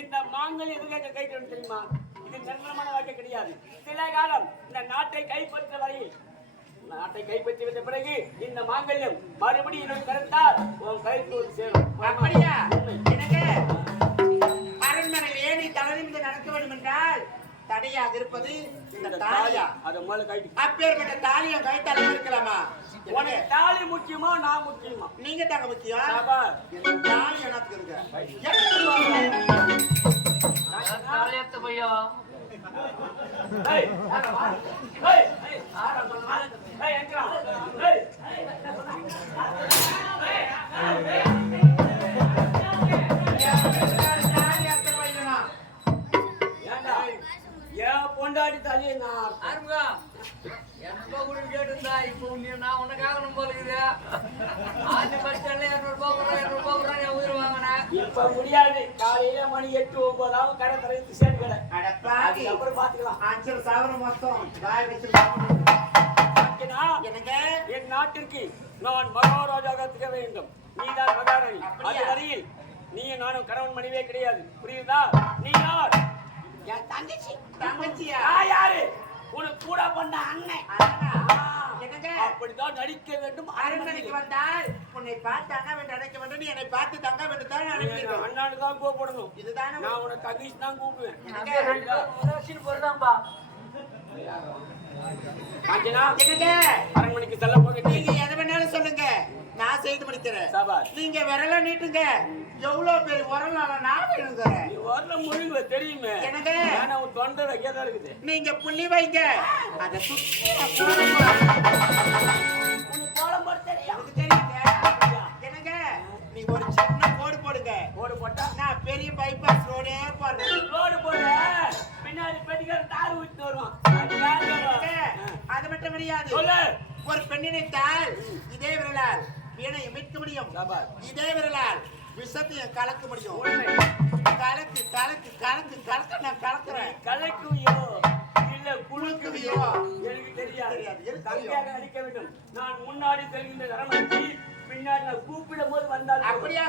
இந்த மாங்கல் எதுக்காக கைட்டு தெரியுமா? இது நிரந்தரமான வாழ்க்கை கிடையாது. சில காலம் இந்த நாட்டை கைப்பற்ற வரையில் நாட்டை கைப்பற்றி விட்ட பிறகு இந்த மாங்கல்யம் மறுபடியும் கருத்தால் உன் கைக்கு சேரும். அப்படியா? தடையாக இருப்பது இந்த தாலியா அதை முதல்ல கைட்டு அப்பேற்பட்ட தாலியை கைத்தால இருக்கலாமா உனக்கு தாலி முக்கியமா நான் முக்கியமா நீங்க தாங்க முக்கியம் தாலி எனக்கு இருக்கு. தலையத்து பையோ ஏய், நீ நான் உனக்காக போல இருக்குது. ஆண்டு பஸ் ஸ்டாண்ட்ல இரநூறு ரூபாய் கொடுறேன் இரநூறு ரூபாய் கொடுறேன் என் உயிர் வாங்கினேன் இப்ப முடியாது. காலையில மணி எட்டு ஒன்பதாவும் கடை. அதுக்கப்புறம் பாத்துக்கலாம். அஞ்சு சவரம் மொத்தம். வச்சு? எனக்கு என் நாட்டிற்கு நான் மகாராஜாக திக வேண்டும். நீதான் மகாராணி? அது வரையில் நீ நானும் கணவன் மனைவியே கிடையாது. புரியுதா? நீ யார்? என் தங்கச்சி. தங்கச்சியா? யாரு? உனக்கு கூட பண்ண அண்ணன். அண்ணனா? அப்படித்தான் நடிக்க வேண்டும். அரண்மனைக்கு வந்தால் உன்னை பார்த்து அண்ணா என்று அழைக்க வேண்டும். நீ என்னை பார்த்து தங்க வேண்டும் தான் அனுப்பியிருக்கோம் அண்ணானு தான் கூப்பிடணும். இதுதானே நான் உனக்கு அகீஷ் தான் கூப்பிடுவேன். என்னங்க? அரண்மனைக்கு செல்ல போகிட்டு நீங்க எதை வேணாலும் சொல்லுங்க. நான் செய்து முடிக்கிறேன். நீங்க விரல நீட்டுங்க. எவ்வளவு பேர் உரலால நான் நீ வரல முழுங்க தெரியுமே. என்னங்க? ஆனா உன் தொண்டை வைக்கதான் இருக்குது. நீங்க புள்ளி வைங்க. அதை சுத்தி என்னங்க? ஒரு சின்ன கோடு போடுங்க. கோடு போட்டா? நான் பெரிய பைபாஸ் ரோடே போடுறேன். ரோடு போட. பின்னாடி பெட்டிக்கார தார் ஊத்தி வருவான். அது மட்டும் கிடையாது. ஒரு பெண்ணினைத்தால் இதே விரலால் வீணை மீட்க முடியும். இதே விரலால் விஷத்தையும் கலக்க முடியும். கலக்கு கலக்கு கலக்கு கலக்க நான் கலக்குறேன். கலைக்குவியோ? இல்ல குழுக்குவியோ? எனக்கு தெரியாது. தங்கையாக நடிக்க வேண்டும். நான் முன்னாடி தெரிகின்ற அரண்மனைக்கு பின்னாடி நான் கூப்பிடும் போது வந்தால் அப்படியா?